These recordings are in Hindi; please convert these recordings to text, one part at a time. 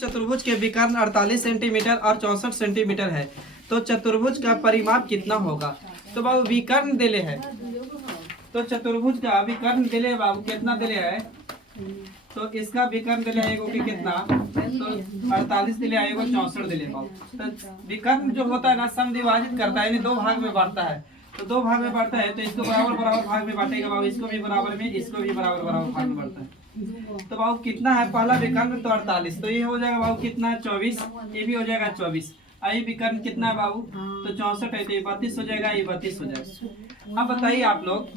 चतुर्भुज के विकर्ण 48 सेंटीमीटर और 64 सेंटीमीटर है, तो चतुर्भुज का परिमाप कितना होगा। तो बाबू विकर्ण दिले है, तो चतुर्भुज का विकर्ण दिले बाबू कितना दिले है, तो इसका विकर्ण दिले है कि कितना, तो 48 दिले है, 64 दिले बाबू। तो विकर्ण जो होता है ना सम विभाजित करता है, यानी दो भाग में बांटता है, तो दो भाग में बांटता है, तो इसको बराबर बराबर भाग में बांटेगा बाबू, इसको भी बराबर में, इसको भी बराबर बराबर भाग में बांटता है। तो बाबू कितना है पहला विकर्ण, तो 48, तो ये हो जाएगा बाबू कितना 24, ये भी हो जाएगा 24। आई विकर्ण कितना है बाबू, तो 64 है, तो ये 32 हो जाएगा, ये 32 हो जाएगा। अब बताइए आप लोग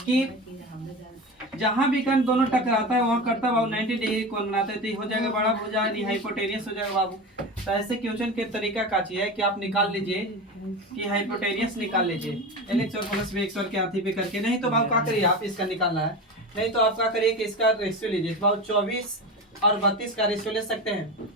कि जहां विकर्ण दोनों टकराता है वहां करता बाबू 90 डिग्री कोण बनाता है, तो ये हो जाएगा बड़ा भुजा यानी हाइपोटेनियस हो जाएगा बाबू। तो ऐसे क्वेश्चन के तरीका का चाहिए कि आप निकाल लीजिए कि हाइपोटेनियस निकाल लीजिए, LX और प्लस BX और के हाथी पे करके, नहीं तो बाबू क्या करिए आप इसका निकालना है, नहीं तो आप क्या करिए कि इसका रेशियो लीजिए बाबू, 24 और 32 का रेशियो ले सकते हैं।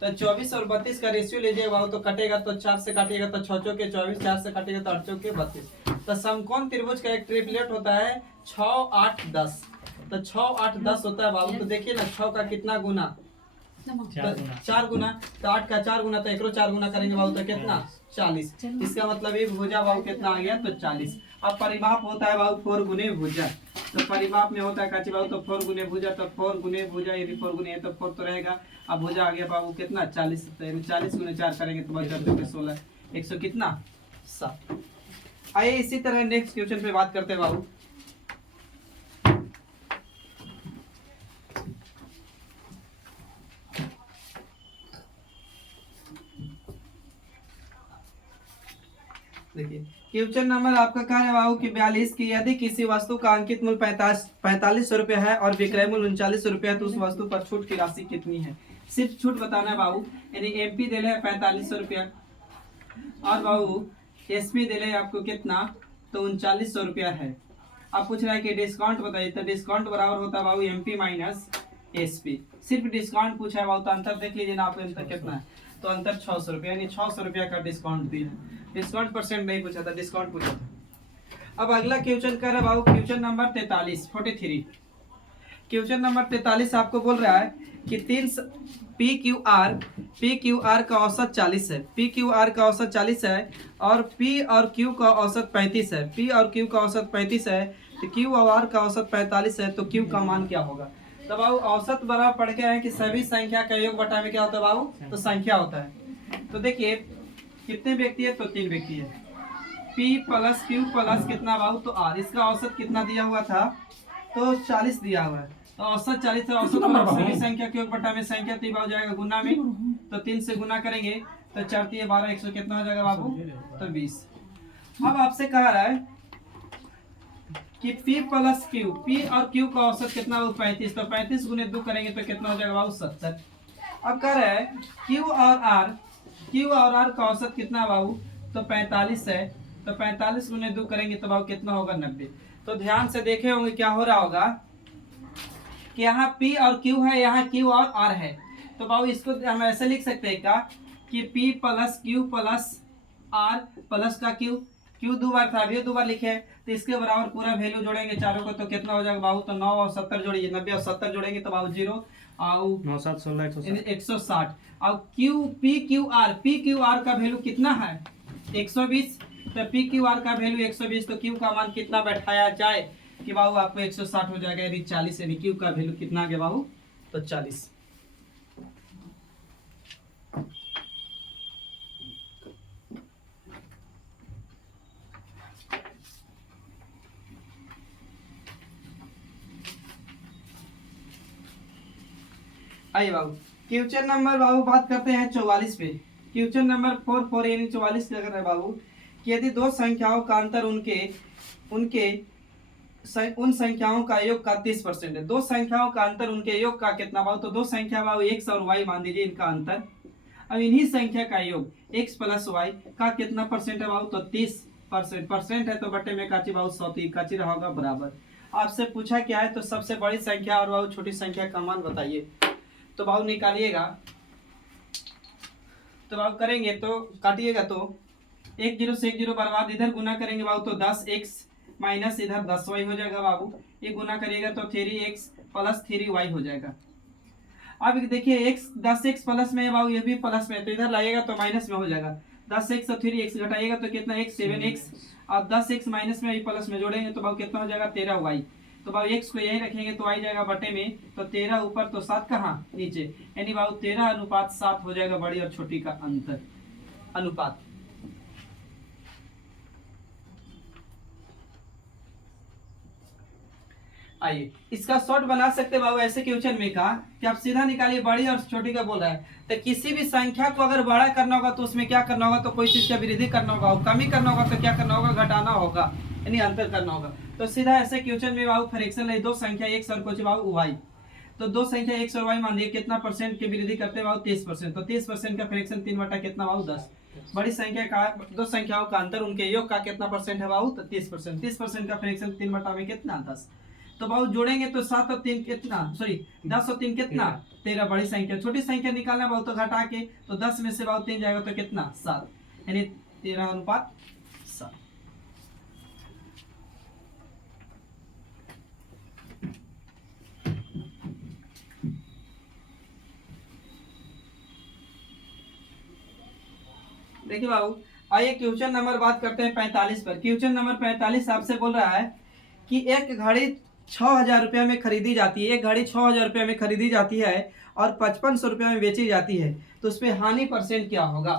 तो 24 और 32 का रेशियो लीजिए बाबू, तो कटेगा तो 4 से काटिएगा तो 6 चौके 24, 4 से काटेगा तो 8 चौके 32। तो समकोण त्रिभुज का एक ट्रिपलेट होता है 6 8 10, तो 6 8 10 होता है बाबू। तो देखिए ना 6 का कितना गुना, तो 4 गुना, तो 8 का 4 गुना, तो एकरो 4 गुना करेंगे बाबू तो कितना 40। इसका मतलब ये भुजा बाबू कितना आ गया, तो 40। अब परिमाप होता है बाबू 4 गुने भुजा, तो परिमाप में होता है काची बाबू, तो 4 गुने भुजा, तो 4 गुने भुजा, यदि 4 गुने है तो 4 तो रहेगा। अब भुजा आ गया बाबू कितना 40, तो 40 गुने 4 करेंगे तो 16, 100 कितना 7। आइए इसी तरह नेक्स्ट क्वेश्चन पे बात करते हैं बाबू। देखिए क्वेश्चन नंबर आपका क्या है बाबू कि 42 की यदि किसी वस्तु का अंकित मूल्य 45 रुपया है और विक्रय मूल्य 39 रुपया, तो उस वस्तु पर छूट की राशि कितनी है। सिर्फ छूट बताना है बाबू, यानी MP दे है 45 रुपया और बाबू SP दे है आपको कितना, तो 39 रुपया है। अब पूछ रहा है कि डिस्काउंट बताइए, तो डिस्काउंट बराबर होता है बाबू MP माइनस SP। सिर्फ डिस्काउंट पूछा है बाबू, तो अंतर देख लीजिए ना आप, अंतर कितना है, तो अंतर 600 रुपया, यानी 600 रुपया का डिस्काउंट दिया। डिस्काउंट परसेंट नहीं पूछा था, डिस्काउंट पूछा था। अब अगला क्वेश्चन कर रहा है बाबू क्वेश्चन नंबर 43 43। क्वेश्चन नंबर 43 आपको बोल रहा है कि 3 PQR का औसत 40 है, PQR का औसत 40 है और P और Q का औसत 35 है, P और Q का औसत 35 है, तो Q और R का औसत 45 है, तो Q का मान क्या होगा। तो बाबू औसत बराबर पढ़ के आए कि सभी संख्या का योग बटा में क्या होता है बाबू, तो संख्या होता है। तो देखिए कितने व्यक्ति है, तो 3 व्यक्ति है, P प्लस Q प्लस कितना बाबू, तो R। इसका औसत कितना दिया हुआ था, तो 40 दिया हुआ है, तो औसत 40 है, औसत सभी संख्या के योग बटा में संख्या तो हो जाएगा गुना में, तो 3 से गुना करेंगे तो 4 3 12 100 कितना हो जाएगा बाबू, तो 20। अब आपसे कह रहा है कि P प्लस Q, P और Q का औसत कितना हो 35, तो 35 गुने 2 करेंगे तो कितना हो जाएगा बाबू 70। अब कह रहे हैं Q और R का औसत कितना बाबू, तो 45 है, तो 45 गुने 2 करेंगे तो बाबू कितना होगा 90। तो ध्यान से देखे होंगे क्या हो रहा होगा कि यहाँ P और Q है, यहाँ Q और R है, तो बाबू इसको हम ऐसे लिख सकते हैं क्या कि P plus Q plus R plus का Q 2 बार था, अभी 2 बार लिखे हैं, तो इसके बराबर पूरा वैल्यू जोड़ेंगे चारों को, तो कितना हो जाएगा बाबू, तो 9 और 70 जोड़िए, 90 और 70 जोड़ेंगे तो बाबू 0 और 9 7 16 160। अब PQR का वैल्यू कितना है 120, तो PQR का वैल्यू 120, तो Q का मान कितना बैठाया जाए कि बाबू आपको 160 हो जाएगा, यदि 40 यानी Q का वैल्यू कितना आ गया बाबू, तो 40। आइए बाबू क्वेश्चन नंबर बाबू बात करते हैं 44 पे। क्वेश्चन नंबर 4 यानी 44 लग रहा है बाबू कि यदि दो संख्याओं का अंतर उन संख्याओं का योग का 30% है, दो संख्याओं का अंतर उनके योग का कितना बाबू, तो दो संख्या बाबू x और y मान दीजिए इनका अंतर। अब इन्हीं संख्या का योग x प्लस y का कितना परसेंट है बाबू, तो 30% परसेंट है, तो बटे में काची बाबू 100, काची रहोगा बराबर। आपसे पूछा क्या है, तो सबसे बड़ी संख्या और बाबू छोटी संख्या का मान बताइए, तो बाबू निकालिएगा, तो बाबू करेंगे तो काटिएगा तो 1 0 से 1 0 बर्बाद, इधर गुना करेंगे बाबू तो 10x माइनस इधर 10y हो जाएगा बाबू, ये गुना करिएगा तो 3x प्लस 3y हो जाएगा। अब देखिए x 10x प्लस में है बाबू, ये भी प्लस में है, तो इधर लगेगा तो माइनस में हो जाएगा। 10x और फिर x घटाइएगा तो कितना x 7x, और 10x माइनस में प्लस में जोड़ेंगे तो बाबू कितना हो जाएगा 13y। तो बाबू x को यही रखेंगे तो आई जाएगा बटे में, तो 13 ऊपर तो 7 कहाँ नीचे, यानी बाबू 13:7 हो जाएगा बड़ी और छोटी का अंतर अनुपात। आइए इसका शॉर्ट बना सकते बाबू ऐसे क्वेश्चन में का कि आप सीधा निकालिए, बड़ी और छोटी का बोल रहा है, तो किसी भी संख्या को अगर बड़ा करना होगा तो उसमें क्या करना होगा, तो कोई चीज का वृद्धि करना होगा, कमी करना होगा तो क्या करना होगा, घटाना होगा, यानी अंतर करना होगा। तो सीधा ऐसे क्वेश्चन में बाबू फ्रैक्शन है, दो संख्या x और कुछ बाबू y, तो दो संख्या x और y मान लिया, कितना परसेंट की वृद्धि करते हैं बाबू 30%, तो 30% का फ्रैक्शन 3 बटा कितना बाबू 10। बड़ी संख्या का दो संख्याओं का अंतर उनके योग का कितना परसेंट है बाबू, तो 30%, 30% का फ्रैक्शन 3 बटा में कितना 10। तो बाबू जोड़ेंगे तो 7 और 3 कितना, सॉरी 10 और 3 कितना 13। बड़ी संख्या छोटी संख्या निकालना बाबू तो घटा के, तो 10 में से बाबू 3 जाएगा तो कितना 7, यानी 13:7। देखिए बाबू आइए क्वेश्चन नंबर बात करते हैं 45 पर। क्वेश्चन नंबर 45 आपसे बोल रहा है कि एक घड़ी 6,000 रुपया में खरीदी जाती है, एक घड़ी 6,000 रुपया में खरीदी जाती है और 5500 रुपया में बेची जाती है, तो उसमें हानि परसेंट क्या होगा।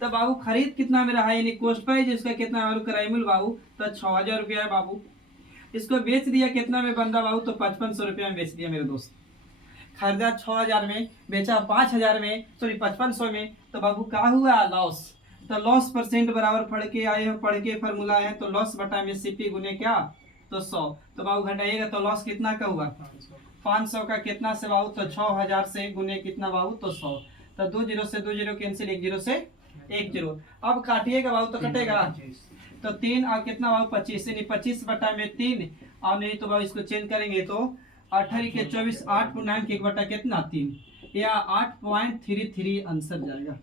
तो बाबू खरीद कितना में रहा है, यानी कॉस्ट प्राइस इसका कितना कराइमुल बाबू, तो 6,000 रुपया है बाबू। इसको बेच दिया कितना में बंदा बाबू, तो 5500 रुपया में बेच दिया मेरे दोस्त। खरीदा 6,000 में, बेचा 5,000 में, सॉरी 5500 में, तो बाबू क्या हुआ लॉस। तो लॉस परसेंट बराबर पढ़ के आए हैं, पढ़ के फॉर्मूला है, तो लॉस बटा में सीपी गुने क्या, तो 100। तो बाबू घटाइएगा तो लॉस कितना का हुआ 500 का कितना से बाबू, तो 6,000 से गुने कितना बाबू, तो 100। तो 2 0 से 2 0 कैंसिल, 1 0 से 1 0। अब काटिएगा बाबू तो कटेगा, तो 3 और कितना बाबू 25, यानी 25 बटा में 3, और नहीं तो बाबू इसको चेंज करेंगे तो 18 के 24, 8 9 के 1 बटा कितना 3, या 8.33 आंसर जाएगा।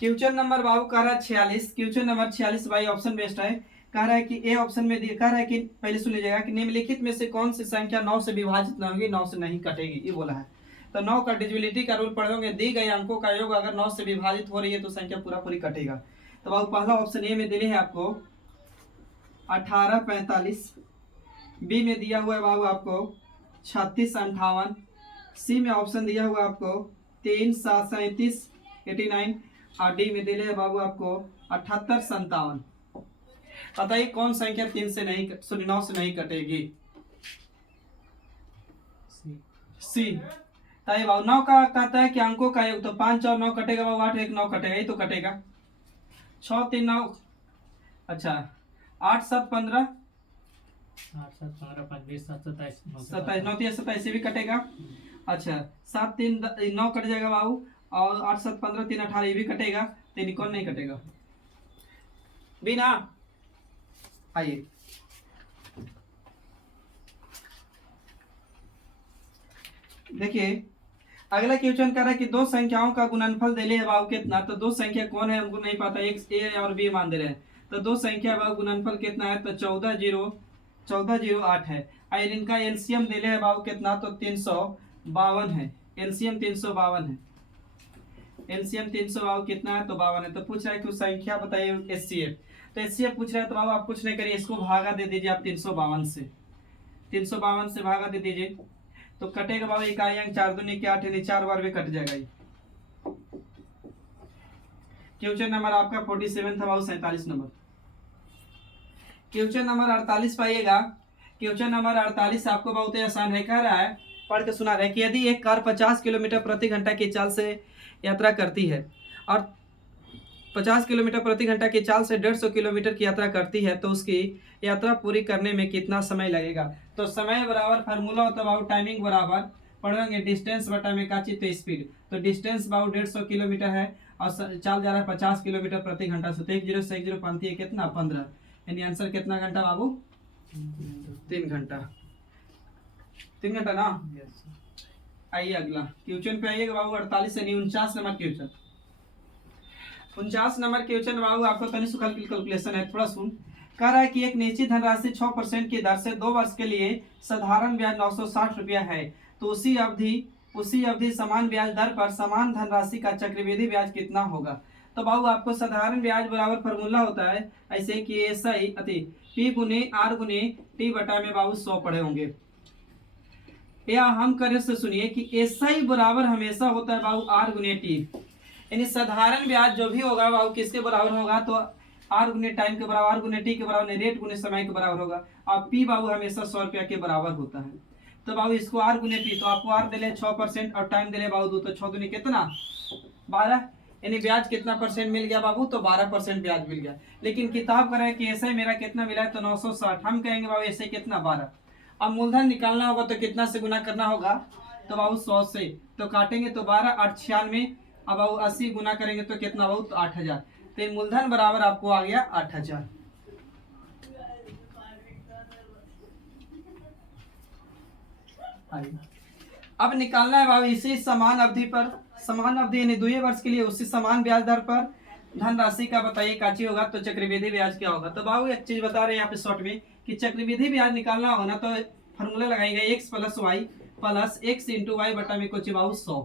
क्वेश्चन नंबर बाबू कह रहा है 46, क्वेश्चन नंबर 46 भाई ऑप्शन बेस्ड है। कह रहा है कि ए ऑप्शन में कह रहा है कि पहले सुन लीजिएगा कि निम्नलिखित में से कौन सी संख्या 9 से विभाजित न होगी, 9 से नहीं कटेगी, ये बोला है। तो 9 का डिविजिबिलिटी का रूल पढ़ोगे, दी गई अंकों का योग अगर 9 से विभाजित हो रही है तो संख्या पूरा पूरी कटेगा। तो बाबू पहला ऑप्शन ए में दिले है आपको 1845, बी में दिया हुआ है बाबू आपको 3658, सी में ऑप्शन दिया हुआ आपको 3 7 37 89, और डी में दिले है बाबू आपको 78 57। बताइए कौन संख्या 3 से नहीं, सॉरी 9 से नहीं कटेगी, सी। ताई बाबू 9 का कहता है कि अंकों का योग, तो 5 और 9 कटेगा बाबू, 8 1 9 कटेगा, ये तो कटेगा। 6 3 9, अच्छा 8 7 15, 27 9 3 27 भी कटेगा। अच्छा 7 3 9 कट जाएगा बाबू, और 8 7 15 3 18 ये भी कटेगा, तो कौन नहीं कटेगा, बिना। आइए देखिए अगला क्वेश्चन कर रहा है कि दो संख्याओं का गुणनफल दे ले बाबू कितना, तो दो संख्या कौन है हमको नहीं पता, एक ए और बी मान दे रहे हैं। तो दो संख्या बाबू गुणनफल कितना है, तो 1408 है। और इनका एलसीएम दे ले है बाबू कितना, तो 352 है, एलसीएम 352 है, एलसीएम 352 कितना है, तो 52 है। तो पूछ रहा है कि संख्या बताइए एचसीएफ, तो एचसीएफ पूछ रहा है, तो बाबू आप कुछ नहीं करिए, इसको भागा दे दीजिए आप 352 से, 352 से भागा दे दीजिए, तो कटेगा बाबू इकाई अंक 4 दूनी के 8, यानी 4 बार भी कट जाएगा ये। क्वेश्चन नंबर आपका 47 था बाबू, 47 नंबर। क्वेश्चन नंबर 48 पाइएगा। क्वेश्चन नंबर 48 आपको बहुत ही आसान है, कह रहा है पढ़ के सुना रहा है कि यदि एक कार 50 किलोमीटर प्रति घंटा की चाल से यात्रा करती है और 50 किलोमीटर प्रति घंटा की चाल से 150 किलोमीटर की यात्रा करती है, तो उसकी यात्रा पूरी करने में कितना समय लगेगा। तो समय बराबर फार्मूला होता है बाबू टाइमिंग बराबर पढ़ेंगे डिस्टेंस बटा में का चीज, तो स्पीड। तो डिस्टेंस बाबू 150 किलोमीटर है और चाल जा रहा है 50 किलोमीटर प्रति घंटा से, तो 1 0 से 1 0 पाती है कितना 15, यानी आंसर कितना घंटा बाबू 3 घंटा, 3 घंटा ना। आइए अगला क्वेश्चन पे आइएगा बाबू 48 से 49 नंबर क्वेश्चन। 49 नंबर क्वेश्चन बाबू आपको तनिक सुखल की कैलकुलेशन है, थोड़ा सुन। कह रहा है कि एक निश्चित धनराशि 6% की दर से 2 वर्ष के लिए साधारण ब्याज 960 रुपया है, तो उसी अवधि समान ब्याज दर पर समान धनराशि का चक्रवृद्धि ब्याज कितना होगा। तो बाबू आपको साधारण ब्याज बराबर फॉर्मूला होता है ऐसे कि एसआई अति पी गुने आर गुने टी बटा में बाबू 100 पढ़े होंगे, या हम करें से सुनिए कि एसआई बराबर हमेशा होता है बाबू आर गुने टी, यानी साधारण ब्याज जो भी होगा बाबू किसके बराबर होगा, तो आर गुने टाइम के बराबर, आर गुने टी के बराबर, रेट गुने समय के बराबर होगा। और पी बाबू हमेशा 100 रुपया के बराबर होता है। तो बाबू इसको आर गुने पी, तो आपको आर दिले 6% और टाइम दिले बाबू 2, तो 6 दूनी कितना 12, यानी ब्याज कितना परसेंट मिल गया बाबू, तो 12% ब्याज मिल गया। लेकिन किताब करें कि ऐसे मेरा कितना मिला है, तो 960, हम कहेंगे बाबू ऐसे कितना 12। अब मूलधन निकालना होगा तो कितना से गुना करना होगा, तो बाबू 100 से, तो काटेंगे तो 12 8 96, अब बाबू 80 गुना करेंगे तो कितना बाबू, तो 8000। तो मूलधन बराबर आपको आ गया 8000। अब निकालना है बाबू इसी समान अवधि पर, समान अवधि यानी 2 वर्ष के लिए उसी समान ब्याज दर पर धनराशि का बताइए काची होगा, तो चक्रवृद्धि ब्याज क्या होगा। तो बाबू एक चीज बता रहे हैं यहाँ पे शॉर्ट में कि चक्रवृद्धि ब्याज निकालना होगा ना, तो फॉर्मूला लगाएगा x plus y plus x into y बटा में कुछ बाबू 100।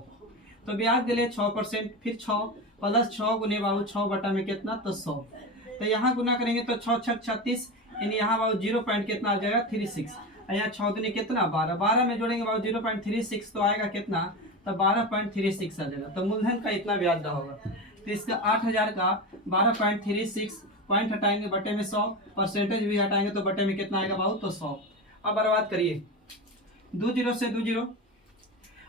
तो ब्याज दिले 6%, फिर 6 प्लस 6 गुने बाबू 6 बटा में कितना, तो 100। तो यहाँ गुना करेंगे तो 6 6 36, यानी यहाँ बाबू 0 पॉइंट कितना आ जाएगा 36, यहाँ 6 दूनी कितना 12, 12 में जोड़ेंगे बाबू 0.36, तो आएगा कितना, तो 12.36 आ जाएगा। तो मूलधन का इतना ब्याज होगा। तो इसका 8000 का 12.36 पॉइंट हटाएंगे बटे में 100, परसेंटेज भी हटाएंगे तो बटे में कितना आएगा बाबू, तो 100। अब बर्बाद करिए 2 0 से 2 0,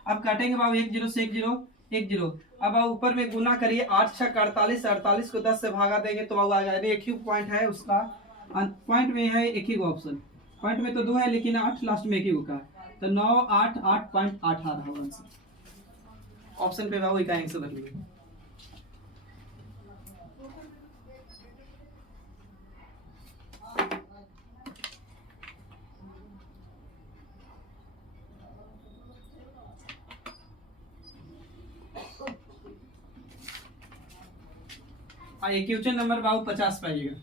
अब काटेंगे बाबू 1 0 से 1 0 1 0। अब आप ऊपर में गुना करिए 8 6 48, 48 को 10 से भागा देंगे तो बाबू आ जाएगा, एक ही पॉइंट है उसका, पॉइंट में है एक ही ऑप्शन, पॉइंट में तो 2 है लेकिन 8 लास्ट में एक ही का, तो 9 8 8.8 आ रहा है आंसर। ऑप्शन पे बाबू का आंसर रख लीजिए। आइए क्वेश्चन नंबर बाबू 50 पाइएगा।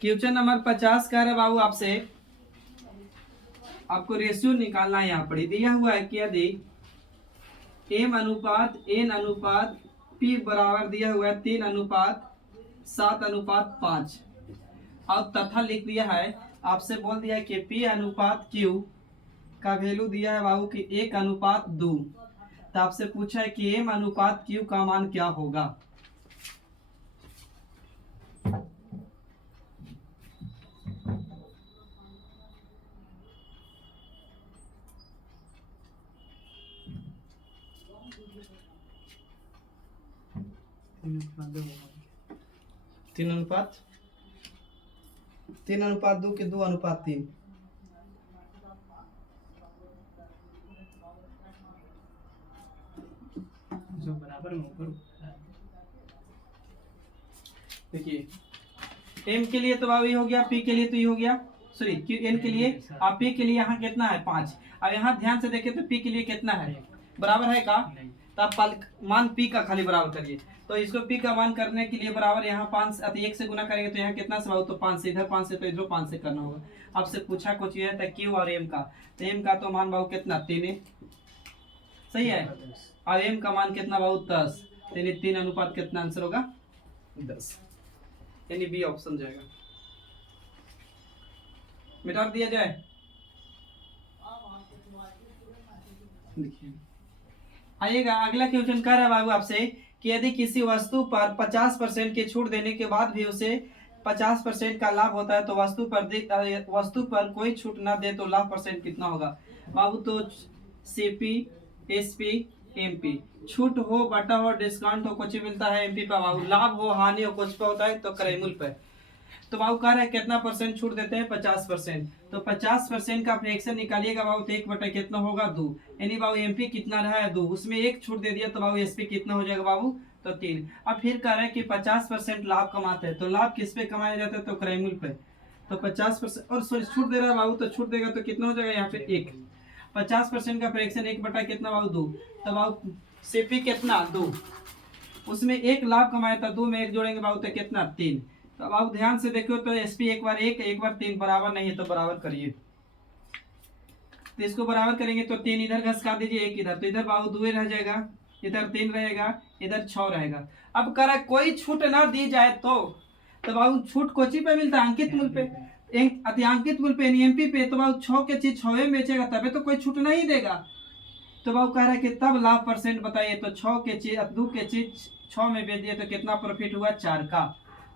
क्वेश्चन नंबर 50 कह रहे बाबू आपसे, आपको रेशियो निकालना है। यहाँ पर दिया हुआ है कि यदि m अनुपात n अनुपात p बराबर दिया हुआ है 3 अनुपात 7 अनुपात 5, और तथा लिख दिया है, आपसे बोल दिया है कि p अनुपात q का वैल्यू दिया है बाबू कि 1 अनुपात 2। तो आपसे पूछा है कि m अनुपात q का मान क्या होगा। तीन अनुपात 2 के 2 अनुपात 3। जो बराबर देखिए m के लिए तो बाबू ये हो गया, p के लिए तो ये हो गया, सॉरी n के लिए, अब p के लिए यहाँ कितना है 5। अब यहाँ ध्यान से देखें तो p के लिए कितना है, बराबर है का, तो आप मान p का खाली बराबर करिए। तो इसको p का मान करने के लिए बराबर यहाँ 5 अति 1 से गुना करेंगे तो यहाँ कितना से बाबू, तो 5 से, इधर 5 से तो इधर 5 से करना होगा। आपसे पूछा कुछ ये है q और m का, तो m का तो मान बाबू कितना 3, सही है, और m का मान कितना बाबू 10, यानी 3 अनुपात कितना आंसर होगा 10, यानी बी ऑप्शन जाएगा। मिटा दिया जाए, देखिए आइएगा अगला क्वेश्चन कर रहा है बाबू आपसे कि यदि किसी वस्तु पर 50% की छूट देने के बाद भी उसे 50% का लाभ होता है, तो वस्तु पर कोई छूट ना दे तो लाभ परसेंट कितना होगा बाबू। तो सीपी एसपी एमपी, छूट हो बटा हो डिस्काउंट हो कुछ मिलता है एमपी पे बाबू, लाभ हो हानि हो कुछ पे होता है तो क्रयमूल्य पे। तो बाबू कह रहा है कितना परसेंट छूट देते हैं 50%, तो 50% का फ्रैक्शन निकालिएगा बाबू, तो 1 बटा कितना होगा 2, यानी बाबू एमपी कितना रहा है 2, उसमें 1 छूट दे दिया तो बाबू एसपी कितना हो जाएगा बाबू, तो 3। अब फिर कह रहा है कि 50% लाभ कमाते हैं, तो लाभ किस पे कमाया जाता है, तो क्रयमूल्य पे। तो 50% और सॉरी छूट दे रहा है बाबू, तो छूट देगा तो कितना हो जाएगा यहाँ पे 1। 50% का फ्रैक्शन 1 बटा कितना बाबू 2, तो बाबू सीपी कितना 2, उसमें 1 लाभ कमाया था, 2 में 1 जोड़ेंगे बाबू तो कितना 3। तो अब आप ध्यान से देखो तो एसपी एक बार 1 एक बार 3 बराबर नहीं है, तो बराबर करिए। तो इसको बराबर करेंगे तो 3 इधर घसका दीजिए, 1 इधर, तो इधर बाबू 2 रह जाएगा, इधर 3 रहेगा, इधर 6 रहेगा। अब कह रहा है कोई छूट ना दी जाए तो बाबू छूट कोची पे मिलता है, अंकित मूल्य पे, अतियांकित मूल्य पे, एनएमपी पे। तो बाबू 6 के चीज 6 में बेचेगा तबे तो कोई छूट नहीं देगा। तो बाबू कह रहा है कि तब लाभ परसेंट बताइए, तो 6 के चीज 2 के चीज 6 में बेच दिए तो कितना प्रॉफिट हुआ 4 का।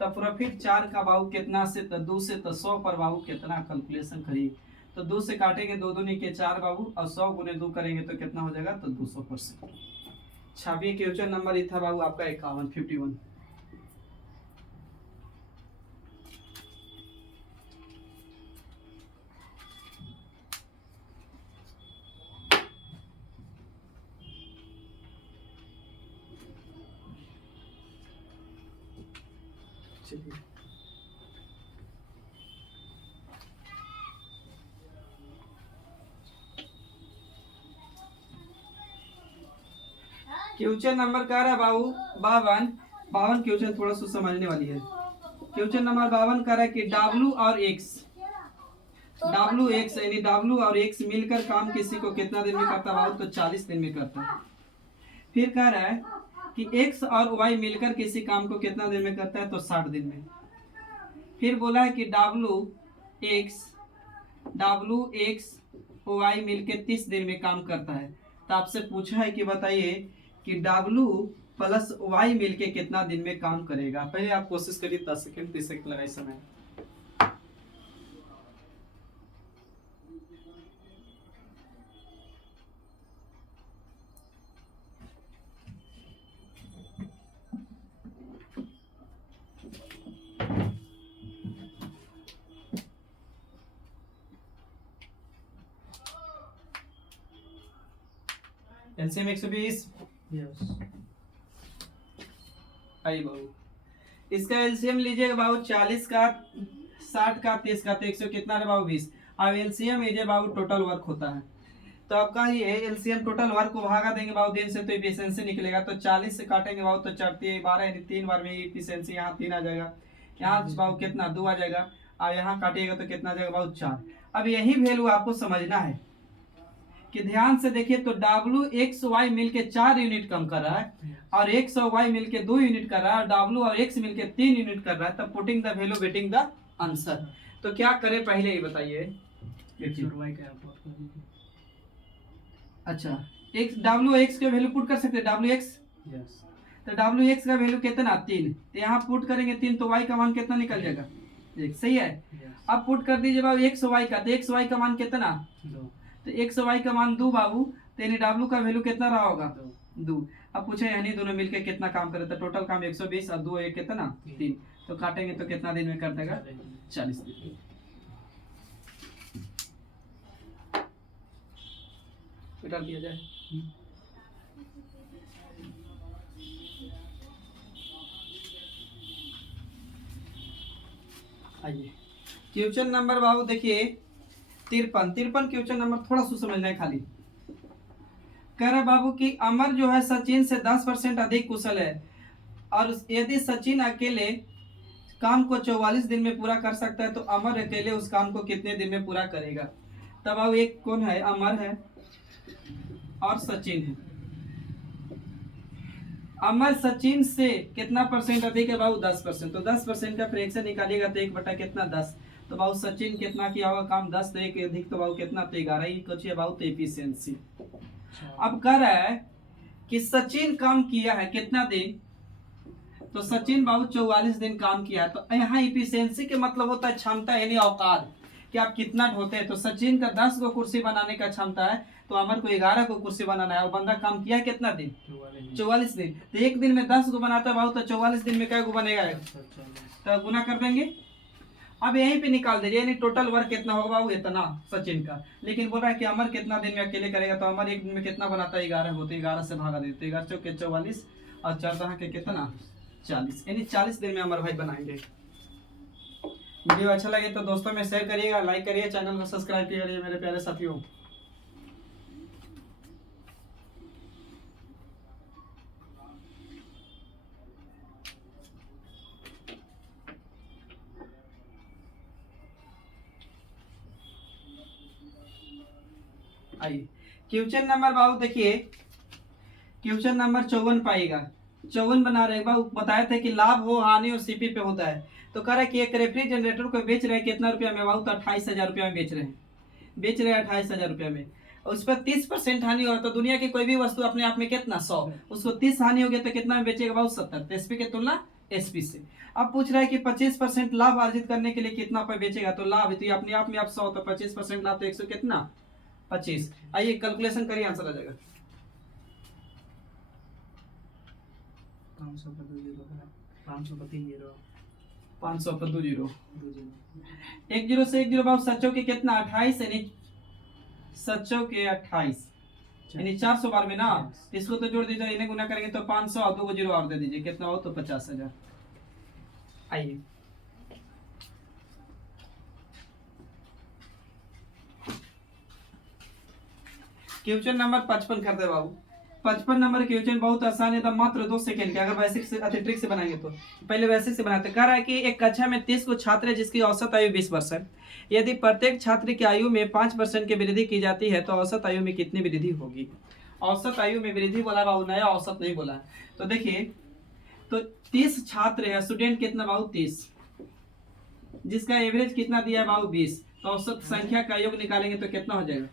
तो प्रॉफिट 4 का बाबू कितना से, तो 2 से, तो 100 पर बाबू कितना कैलकुलेशन करिए। तो 2 से काटेंगे 2 दूनी के 4 बाबू, और 100 गुने 2 करेंगे तो कितना हो जाएगा, तो 200%। छापिए क्वेश्चन नंबर ये था बाबू आपका 51। चलिए क्वेश्चन नंबर कह रहा है बाबू 52 क्वेश्चन थोड़ा सा समझने वाली है। क्वेश्चन नंबर 52 कह रहा है कि W और X यानी W और X मिलकर काम किसी को कितना दिन में करता है बाबू, तो 40 दिन में करता है। फिर कह रहा है कि X और Y मिलकर किसी काम को कितना दिन में करता है, तो 60 दिन में। फिर बोला है कि W X Y मिलकर 30 दिन में काम करता है। तो आपसे पूछा है कि बताइए कि W प्लस Y मिलके कितना दिन में काम करेगा। पहले आप कोशिश करिए 10 सेकंड 30 सेकंड लगाइए समय। एलसीएम 120। यस। आई बाबू इसका एलसीएम लीजिएगा बाबू 40 का 60 का 30 का, तो 100 कितना है बाबू 20। अब एलसीएम ये बाबू टोटल वर्क होता है। तो आपका ये एलसीएम टोटल वर्क को भागा देंगे बाबू दिन से, तो एफिशिएंसी निकलेगा। तो 40 से काटेंगे बाबू तो 4 12 यानी 3 बार में एफिशिएंसी यहाँ 3 आ जाएगा, यहाँ बाबू कितना 2 आ जाएगा, और यहाँ काटिएगा तो कितना आ जाएगा बाबू 4। अब यही वैल्यू आपको समझना है कि ध्यान से देखिए, तो W X Y मिलके 4 यूनिट कम कर रहा है, और X और Y मिलके 2 यूनिट कर रहा है, और W और X मिलके 3 यूनिट कर रहा है। तब putting the value getting the answer. तो क्या करें पहले ये बताइए। X और Y का प्लॉट कर दीजिए। अच्छा W X के वैल्यू पुट कर सकते हैं, W X। यस। तो W X का वैल्यू कितना 3, तो यहाँ पुट करेंगे 3, तो Y का मान कितना निकल जाएगा 1, सही है। अब पुट कर दीजिए बाबू X Y का, तो X Y का मान कितना 2, तो X Y का मान 2 बाबू, तो यानी W का वैल्यू कितना रहा होगा 2। अब पूछे यानी दोनों मिलके कितना काम करे, तो टोटल काम 120 और 2 1 कितना 3। तो काटेंगे तो कितना दिन में कर देगा 40 दिन। डाल दिया जाए। आइए क्वेश्चन नंबर बाबू देखिए 53 क्वेश्चन नंबर थोड़ा सा समझना है खाली। कह रहा बाबू कि अमर जो है सचिन से 10% अधिक कुशल है, और यदि सचिन अकेले काम को 44 दिन में पूरा कर सकता है, तो अमर अकेले उस काम को कितने दिन में पूरा करेगा। तब बाबू एक कौन है, अमर है और सचिन है। अमर सचिन से कितना परसेंट अधिक है बाबू 10%। तो 10% का फ्रैक्शन निकालिएगा तो 1 बटा कितना 10। तो बाबू सचिन कितना किया होगा काम 10, तो 1 अधिक तो बाबू कितना, तो 11 ही कुछ है बाबू, तो एफिशिएंसी। अब कह रहा है कि सचिन काम किया है कितना दिन, तो सचिन बाबू 44 दिन काम किया है। तो यहाँ एफिशिएंसी के मतलब होता है क्षमता यानी औकात कि आप कितना ढोते हैं। तो सचिन का 10 को कुर्सी बनाने का क्षमता है, तो अमर को 11 को कुर्सी बनाना है, और बंदा काम किया कितना दिन 44 दिन। तो एक दिन में 10 को बनाता है बाबू, तो 44 दिन में क्या को बनेगा, तो गुना कर देंगे। अब यहीं पे निकाल दीजिए यानी टोटल वर्क कितना होगा बाबू इतना सचिन का। लेकिन बोल रहा है कि अमर कितना दिन में अकेले करेगा, तो अमर एक दिन में कितना बनाता है 11 होते, 11 से भागा देते, 11 चौके 44 और 14 के कितना 40, यानी 40 दिन में हमारे भाई बनाएंगे। वीडियो अच्छा लगे तो दोस्तों में शेयर करिएगा, लाइक करिए, चैनल को सब्सक्राइब करिए मेरे प्यारे साथियों। आइए क्वेश्चन नंबर बाबू देखिए, क्वेश्चन नंबर 54 पाएगा। 54 बना रहे बाबू, बताए थे कि लाभ हो हानि और सीपी पे होता है। तो कह रहा है कि एक रेफ्रिजरेटर को बेच रहे हैं कितना रुपया में बाबू, तो 28,000 रुपया में बेच रहे हैं, 28,000 रुपया में। और उस पर 30% हानि हो तो दुनिया की कोई भी वस्तु अपने आप में कितना 100, उसको 30 हानि हो गया तो कितना में बेचेगा बाबू 70, तो एसपी की तुलना एसपी से। अब पूछ रहा है कि 25% लाभ अर्जित करने के लिए कितना पर बेचेगा, तो लाभ तो अपने आप में आप 100, तो 25% लाभ तो 100 कितना 25। आइए कैलकुलेशन करिए, आंसर आ जाएगा। 500 पर 2 जीरो है, 500 पर 3 जीरो, 500 पर 2 जीरो, 2 जीरो, 1 जीरो से 1 जीरो बाबू, सच्चों के कितना 28, यानी सच्चों के 28, यानी 400 बार में ना, इसको तो जोड़ दीजिए, इन्हें गुना करेंगे तो 500 और 2 जीरो और दे दीजिए, कितना हो तो 50,000। आइए क्वेश्चन नंबर 55 करते बाबू। 55 नंबर क्वेश्चन बहुत आसान है, तो मात्र 2 सेकंड के, अगर बेसिक से ट्रिक से बनाएंगे तो। पहले बेसिक से बनाते। कह रहा है कि एक कक्षा में 30 को छात्र है जिसकी औसत आयु 20 वर्ष है। यदि प्रत्येक छात्र की आयु में 5% की वृद्धि की जाती है तो औसत आयु में कितनी वृद्धि होगी। औसत आयु में वृद्धि बोला बाबू, नया औसत नहीं बोला। तो देखिए, तो 30 छात्र है, स्टूडेंट कितना बाबू 30, जिसका एवरेज कितना दिया है बाबू 20, तो औसत संख्या का योग निकालेंगे तो कितना हो जाएगा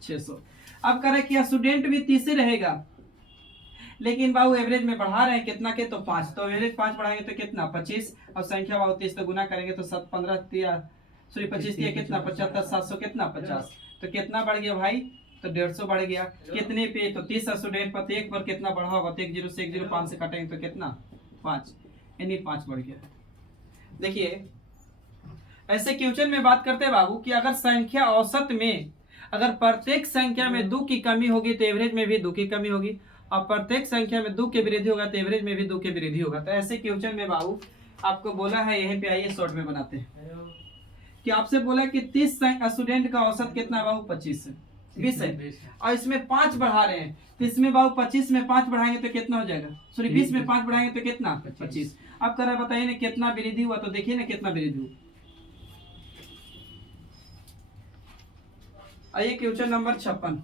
600। अब कह रहा है कि स्टूडेंट भी 30 ही रहेगा, लेकिन बाबू एवरेज में बढ़ा रहे हैं कितना के, तो 5, तो एवरेज 5 बढ़ाएंगे तो कितना 25, और संख्या बाबू 30, तो गुना करेंगे तो 25 दिया कितना 75, 700 कितना 50, तो कितना बढ़ गया भाई, तो 150 बढ़ गया। कितने पे, तो 30 स्टूडेंट पर, एक पर कितना बढ़ा होगा, तो 1 जीरो से 1 जीरो 5 से काटेंगे तो कितना 5, यानी 5 बढ़ गया। देखिए ऐसे क्वेश्चन में बात करते हैं बाबू कि अगर संख्या औसत में, अगर प्रत्येक संख्या में 2 की कमी होगी तो एवरेज में भी 2 की कमी होगी, और प्रत्येक संख्या में 2 की वृद्धि होगा तो एवरेज में भी 2 की वृद्धि होगा। तो ऐसे क्वेश्चन में बाबू आपको बोला है, यहीं पे आइए शॉर्ट में बनाते हैं, कि आपसे बोला कि 30 स्टूडेंट का औसत कितना बाबू 25 है, 20 है, और इसमें 5 बढ़ा रहे हैं, तो इसमें बाबू 25 में 5 बढ़ाएंगे तो कितना हो जाएगा, सॉरी 20 में 5 बढ़ाएंगे तो कितना 25। अब कह रहा बताइए ना कितना वृद्धि हुआ, तो देखिए ना कितना वृद्धि हुआ। आइए क्वेश्चन नंबर 56।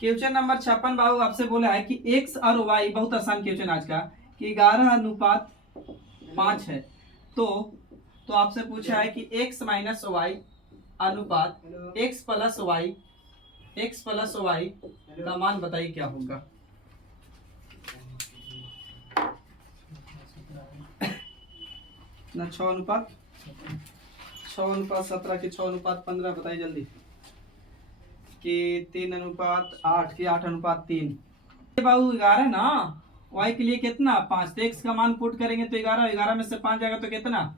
क्वेश्चन नंबर 56 बाबू आपसे बोला है कि x और y, बहुत आसान क्वेश्चन आज का, कि 11:5 है। तो आपसे पूछा है कि x माइनस वाई अनुपात x प्लस वाई का मान बताइए क्या होगा। ना 6:17 की 6:15 बताइए जल्दी, कि 3:8 की 8:3। बाबू 11 ना, y के लिए कितना 5, तो x का मान पुट करेंगे तो 11 में से 5 जाएगा तो कितना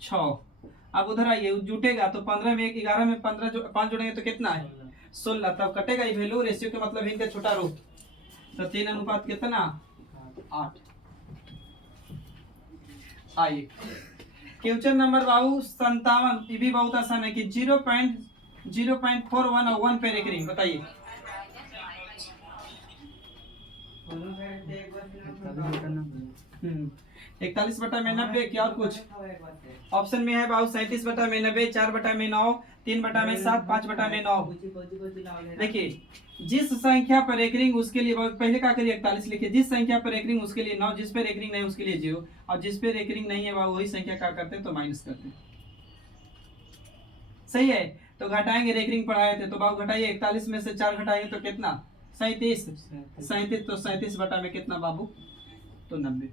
6। अब उधर आइए जुटेगा तो 15 में 11 में 5 जुड़ेंगे तो कितना है 16, तब कटेगा ये वैल्यू, रेशियो के मतलब इनका छोटा रूप, तो 3 कितना 8। आइए क्वेश्चन नंबर बाबू 57, ये भी बहुत आसान है, कि 0.41 और 1 पे रेकरिंग बताइए। 41/90 क्या और कुछ ऑप्शन में है बाबू, 37/90, 4/9, 3/7, 5/9। देखिए जिस संख्या पर रेकरिंग उसके लिए पहले क्या करिए 41 लिखिए, जिस संख्या पर रेकरिंग उसके लिए 9, जिस पे रेकरिंग नहीं उसके लिए 0, और जिस पे रेकरिंग नहीं है बाबू वही संख्या क्या करते हैं तो माइनस करते हैं। सही है, तो घटाएंगे, रेकरिंग पढ़ाए थे तो बाबू घटाइए, 41 में से 4 घटाएंगे तो कितना 37, तो 37 बटा में कितना बाबू तो 90।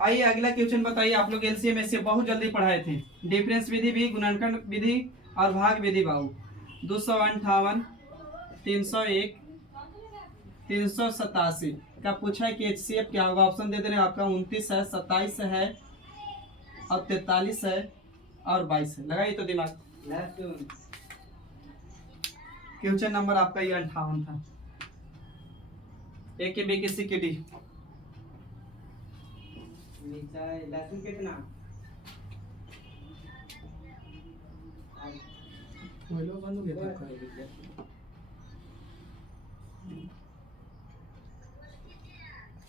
आइए अगला क्वेश्चन बताइए, आप लोग एलसीएम में से बहुत जल्दी पढ़ाए थे, डिफरेंस विधि भी, गुणनखंड विधि और भाग विधि बाबू। 258, 301, 387 का पूछा है कि एचसीएफ क्या होगा। ऑप्शन दे दे रहे हैं आपका, 29 है, 27 है और 43 है और 22 है। लगाइए तो दिमाग। क्वेश्चन नंबर आपका ये 58 था। ए की बी की सी की डी। लहसुन कितना?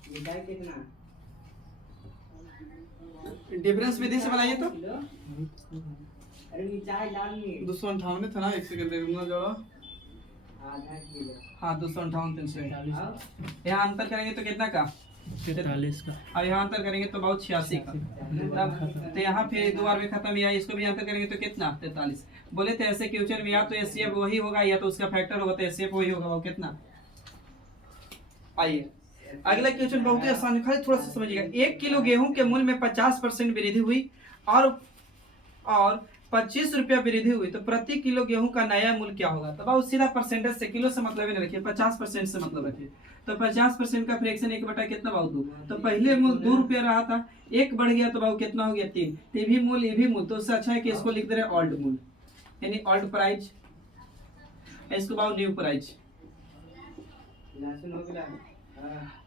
मिठाई कितना? डिफरेंस विधि से बनाइए तो। अरे मिठाई लाल मिर्च 258 था ना, एक सेकंड दे दूंगा जोड़ो। आधा किलो। हाँ 258 340। हाँ? यहाँ अंतर करेंगे तो कितना का? 43 का। अब यहाँ अंतर करेंगे तो बहुत 86 का। तब तो यहाँ फिर दो बार में खत्म या इसको भी अंतर करेंगे तो कितना? 43। बोले थे ऐसे क्वेश्चन में या तो एचसीएफ वही होगा या तो उसका फैक्टर होगा, तो एचसीएफ वही होगा। वो कितना? आइए अगला क्वेश्चन बहुत ही आसान है, खाली थोड़ा सा समझिएगा। 1 किलो गेहूं के मूल्य में 50% वृद्धि हुई और 25 रुपया वृद्धि हुई, तो प्रति किलो गेहूं का नया मूल्य क्या होगा? तो बहुत सीधा परसेंटेज से, किलो से मतलब ही नहीं रखिए, 50% से मतलब रखिए। तो 50% का फ्रैक्शन 1 बटा कितना बहुत 2। तो पहले मूल्य 2 रुपया रहा था, 1 बढ़ गया तो बहुत कितना हो गया 3। तो ये भी मूल्य ये भी मूल्य, तो उससे अच्छा है कि इसको लिख दे रहे ओल्ड मूल्य, यानी ओल्ड प्राइस, इसको बहुत न्यू प्राइस। लहसुन हो गया।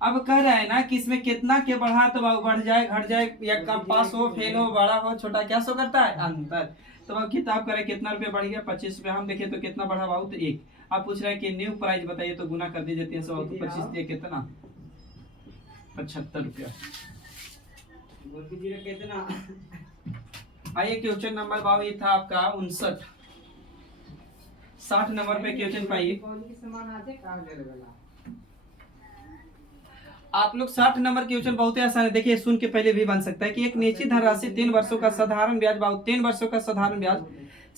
अब कह रहा है ना कि इसमें कितना के बढ़ा तो वो बढ़ जाए घट जाए या कम, पास हो फेल हो बड़ा हो छोटा, क्या सो करता है? अंतर। तो वह किताब करे कितना रुपया बढ़ गया? 25 रुपया। हम देखे तो कितना बढ़ा बाबू? तो 1। आप पूछ रहे हैं कि न्यू प्राइस बताइए, तो गुना कर दीजिए 300 तो 25 दिए कितना? 75 रुपया। गोलकी जीरा कितना? आइए क्वेश्चन नंबर बाबू ये था आपका 59। 60 नंबर पे क्वेश्चन पाइए। कौन की सामान आते का ले वाला? आप लोग 60 नंबर क्वेश्चन बहुत ही आसान है, देखिए सुन के पहले भी बन सकता है कि एक निश्चित धनराशि 3 वर्षों का साधारण ब्याज 3 वर्षों का साधारण ब्याज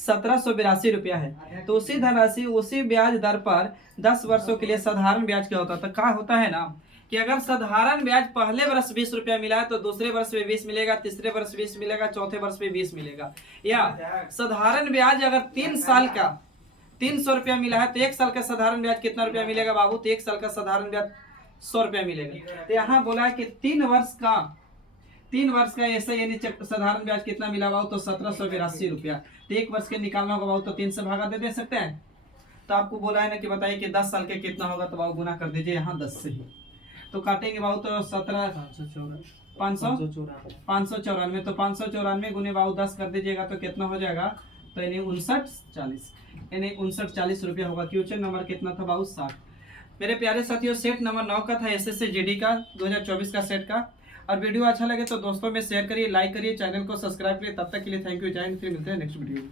1782 रुपया है। तो उसी धनराशि उसी ब्याज दर पर 10 वर्षों के लिए साधारण ब्याज क्या होता है? तो क्या होता है ना कि अगर साधारण ब्याज पहले वर्ष 20 रुपया मिला है तो दूसरे वर्ष में 20 मिलेगा, तीसरे वर्ष 20 मिलेगा, चौथे वर्ष में 20 मिलेगा। या साधारण ब्याज अगर 3 साल का 300 रुपया मिला है तो 1 साल का साधारण ब्याज कितना रुपया मिलेगा बाबू? तो 1 साल का साधारण ब्याज 100 रुपया मिलेगा। तो यहाँ बोला है कि 3 वर्ष का ऐसा यानी साधारण ब्याज कितना मिला बाबू? तो 1782 रुपया। तो 1 वर्ष के निकालना होगा बाबू, तो 3 से भागा दे सकते हैं। तो आपको बोला है ना कि बताइए कि 10 साल के कितना होगा, तो बाबू गुना कर दीजिए यहाँ 10 से ही। तो काटेंगे बाबू तो 17 594, तो 594 गुने बाबू 10 कर दीजिएगा तो कितना हो जाएगा? तो यानी 5940, यानी 5940 रुपया होगा। क्वेश्चन नंबर कितना था बाबू? 60। मेरे प्यारे साथियों सेट नंबर 9 का था एसएससी जीडी का 2024 का सेट का। और वीडियो अच्छा लगे तो दोस्तों में शेयर करिए, लाइक करिए, चैनल को सब्सक्राइब करिए। तब तक के लिए थैंक यू, जय हिंद। फिर मिलते हैं नेक्स्ट वीडियो में।